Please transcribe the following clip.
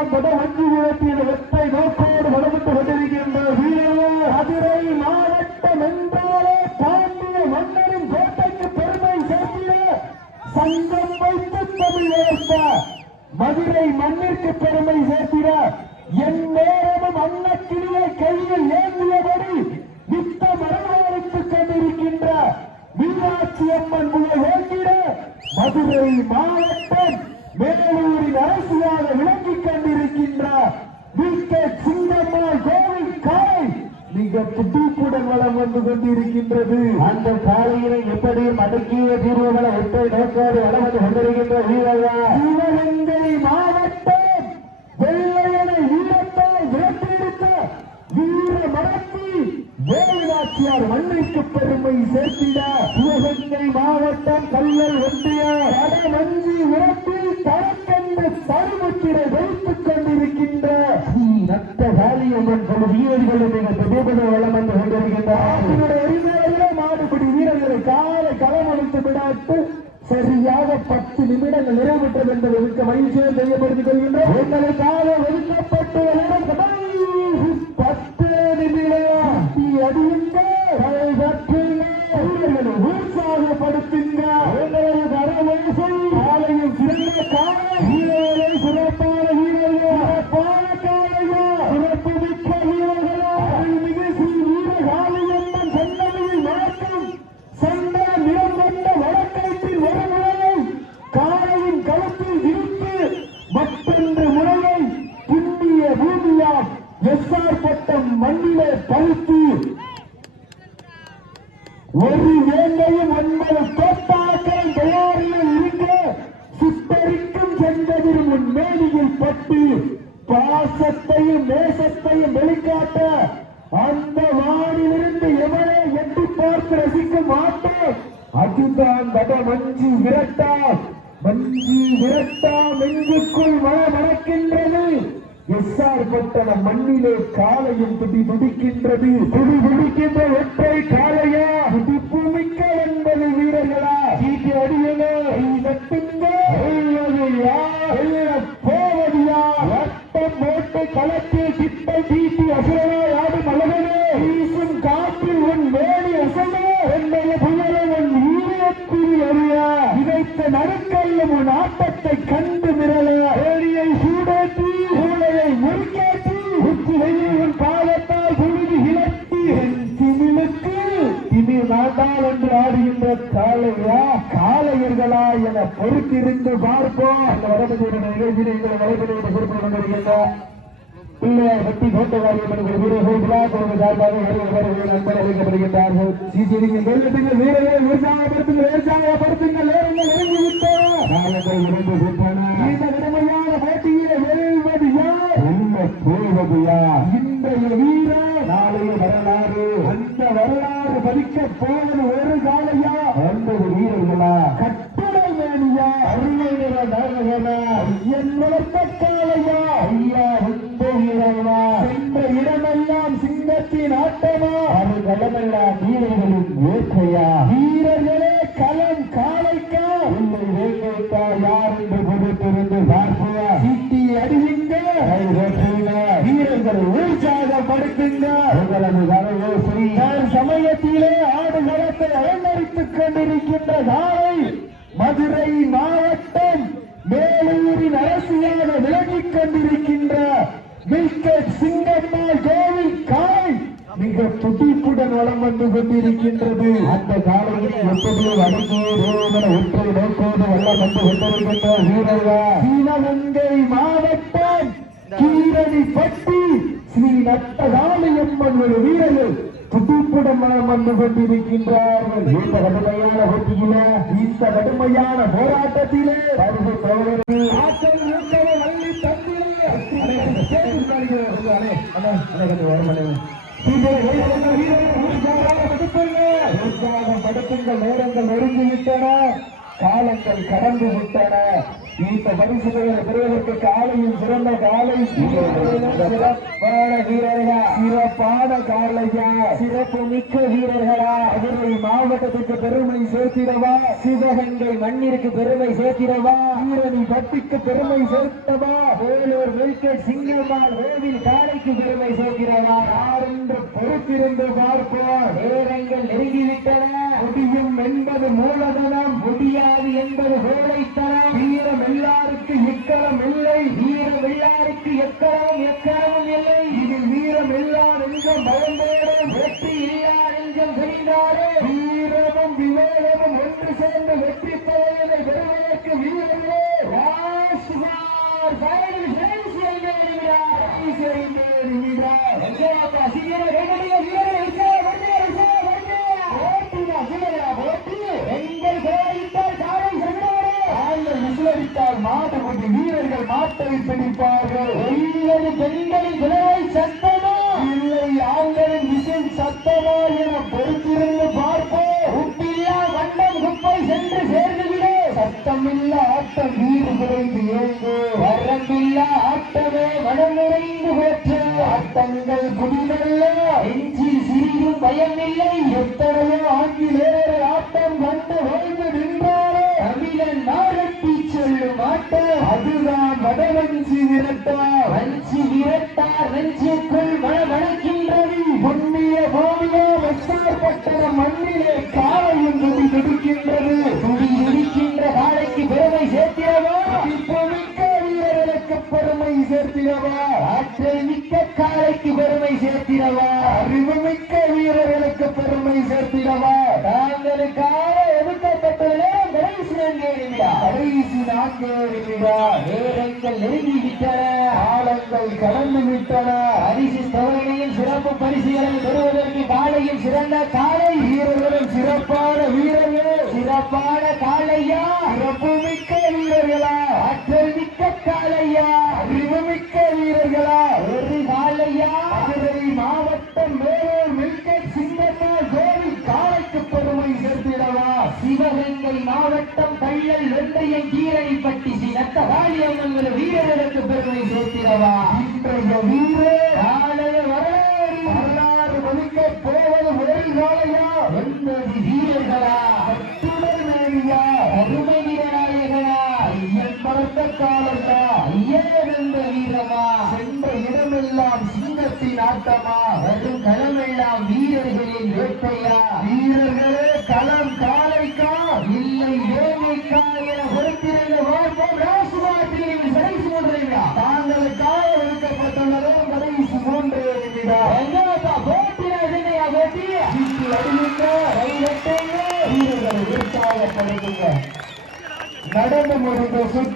விட்டு ரசிப்பதுதான் வங்கி உயர்த்திய ஒற்றை நோக்கோடு வளர்ந்து கொண்டிருக்கின்ற மதுரை மாவட்டம் என்றாலே பாண்டிய மன்னரின் கோட்டைக்கு பெருமை சங்கம் வைத்து தமிழ் வளர்த்த மதுரை மண்ணிற்கு பெருமை சேர்த்திட என் நேரமும் அன்னக்கிளியை கையில் ஏந்தியபடி கொண்டிருக்கின்ற மீனாட்சி அம்மன் முறை மதுரை மாவட்டம் மேலூரின் அரசியாக விளை கொண்டிருக்கின்ற வீட்டை சிங்கம்மாள் கோவில் காலை மிக துடிப்புடன் வளம் வந்து கொண்டிருக்கின்றது. அந்த காலையினை எப்படியும் அடக்கிய தீர்வுகளை ஒற்றை நோக்கோடு வளம் வந்து கொண்டிருக்கின்ற வீரர்கள்? சிவகங்கை மாவட்டம் வெள்ளையனை வீரத்தால் விரட்டியிருக்க வீர மடக்கி வேலுநாச்சியார் மண்ணிற்கு பெருமை சேர்த்திட காளியம்மன் பல வீரர்களும் மிக பிரபல வளம் வந்து கொண்டிருக்கின்றார் காலை களமளித்து விடாட்டு சரியாக பத்து நிமிடங்கள் நிறைவு பெற்றது மிக்க மகிழ்ச்சியை தெரியப்படுத்திக் கொள்கின்றோம். எங்களை காலை வரும் எஸ்ஆர் பட்டம் மண்ணிலே பழுத்து ஒரு வேண்டையும் ஒன்பது தோட்டாக்கள் தயாரில் இருக்க சுத்தரிக்கும் சென்றதில் உன் மேடியில் பட்டு பாசத்தையும் நேசத்தையும் வெளிக்காட்ட அந்த வானிலிருந்து எவரே எட்டு பார்த்து ரசிக்க மாட்டோம் அதுதான் வட மஞ்சு விரட்டா. மஞ்சு விரட்டா நெஞ்சுக்குள் மன மணக்கின்றது எஸ்ஆர் பட்டணம் மண்ணிலே காலையும் துடி துடிக்கின்றது. துடி துடிக்கின்ற ஒற்றை என பொறுத்திருந்து பார்ப்போம். அந்த வரம்பு நிகழ்ச்சியில் எங்களை வலைப்பிடித்த குறிப்பிட கொண்டிருக்கின்ற பிள்ளையார் பட்டி கோட்டவாரி என்பது வீரர்கள் விழா குழும சார்பாக வருகிற நண்பர் அழைக்கப்படுகின்றார்கள் சிசிடிங்க வெள்ளத்துங்கள் வீரர்களை உற்சாகப்படுத்துங்கள் உற்சாகப்படுத்துங்கள் நேரங்கள் நெருங்கி விட்டோம் காலங்கள் இருந்து விட்டன இந்த கடுமையான போட்டியில வெல்வது யார் வெல்ல போவது யார் இன்றைய வீரர் நாளைய வரலாறு. அந்த வரலாறு பதிக்க போவது ஒரு காலையா? அது களமெல்லாம் வீரர்களின் வேட்கையா? வீரர்களே களம் காலைக்கா? உங்களை வேட்கைக்கா யார் என்று பொறுத்திருந்து பார்ப்போம். சீட்டி அடியுங்க. வீரர்கள் உற்சாகப்படுத்துங்க. உங்களது கரவோசை நான் சமயத்திலே ஆடுகளத்தை அலங்கரித்துக் கொண்டிருக்கின்ற காலை மதுரை மாவட்டம் மேலூரின் அரசியாக விளங்கிக் கொண்டிருக்கின்ற மில்கட் சிங்கம்மாள் கோவில் காலை மிக துடிப்புடன் வளம் வந்து கொண்டிருக்கின்றது அந்த காலையில் எப்படியோ தேவன ஒற்றை நோக்கோடு வல்லம் வந்து கொண்டிருக்கின்ற வீரர்கள் சிவகங்கை மாவட்டம் கீரணி பட்டி ஸ்ரீ நட்டகாளியம்மன் ஒரு வீரர்கள் துடிப்புடன் மனம் வந்து கொண்டிருக்கின்றார்கள் இந்த கடுமையான போட்டியில இந்த கடுமையான போராட்டத்திலே பரிசு சோழர்கள் ஆற்றல் இயக்கவை வள்ளி படுத்துங்கள் நேரங்கள் நெருங்கிவிட்டன காலங்கள் கடந்து விட்டன இந்த பரிசுகளை பெறுவதற்கு காலையும் சிறந்த காலை சிறப்பான வீரர்கள் சிறப்பான காலையா சிறப்பு மிக்க வீரர்களா. மதுரை மாவட்டத்திற்கு பெருமை சேர்த்திடவா? சிவகங்கை மண்ணிற்கு பெருமை சேர்த்திடவா? ஆயிரணி பட்டிக்கு பெருமை சேர்த்தவா? வேலூர் வில்கெட் சிங்கம்மாள் கோவில் காலைக்கு பெருமை சேர்க்கிறவா யார் என்று பொறுத்திருந்து பார்ப்போம். நேரங்கள் நெருங்கிவிட்டன. முடியும் என்பது மூலதனம். முடியாது என்பது ஓட்டு எங்கள் கோயிட்டால் காலை சென்றவரே ஆண்கள் விசிலடித்தால் மாட்டு குட்டி வீரர்கள் மாட்டை பிடிப்பார்கள். பெண்களின் விளையாய் சத்தமா சென்று சேர்ந்துவிடு. சத்தமில்ல ஆட்டம் வீடு குறைந்து ஏங்கு வரம்பில்லா ஆட்டமே மனம் நிறைந்து போற்று. ஆட்டங்கள் குடிமல்ல எஞ்சில் சிறிதும் பயமில்லை. எத்தனையோ ஆங்கிலேயர் ஆட்டம் கண்டு ஓய்ந்து நின்றாரே. தமிழன் நாரட்டி சொல்லும் ஆட்டம். அதுதான் வடவஞ்சி விரட்டா. வஞ்சி விரட்டா நெஞ்சுக்குள் சேர்த்திடவா? அறிவுமிக்க வீரர்களுக்கு பெருமை சேர்த்திடவா? தாங்களுக்காக ஒதுக்கப்பட்ட நேரம் கடைசி நான்கே நிமிடம். கடைசி நான்கே நிமிடம். நேரங்கள் நெருங்கி விட்டன காலங்கள் கடந்து விட்டன. பரிசு தொகையினையும் சிறப்பு பரிசுகளை பெறுவதற்கு காலையில் சிறந்த காலை வீரர்களும் சிறப்பான வீரர்கள் சிறப்பான சிறப்பு கள்ளல் வெந்தயம் கீரணிப்பட்டி ஸ்ரீ நத்தகாளியம்மன் வீரர்களுக்கு பெருமை சேர்த்திடவா இன்றைய வீரர் நாளைய வரலாறு வரலாறு ஒழிக்க போவது முதல் காலையா என்பது வீரர்களா? கட்டுடல் மேலியா அருமை வீரநாயகனா? ஐயன் பலத்த காலத்தா ஐயன் இருந்த வீரமா? சென்ற இடமெல்லாம் சிங்கத்தின் ஆட்டமா? வரும் களமெல்லாம் வீரர்களை உற்சாகப்படுத்துங்க நடந்து முடிந்த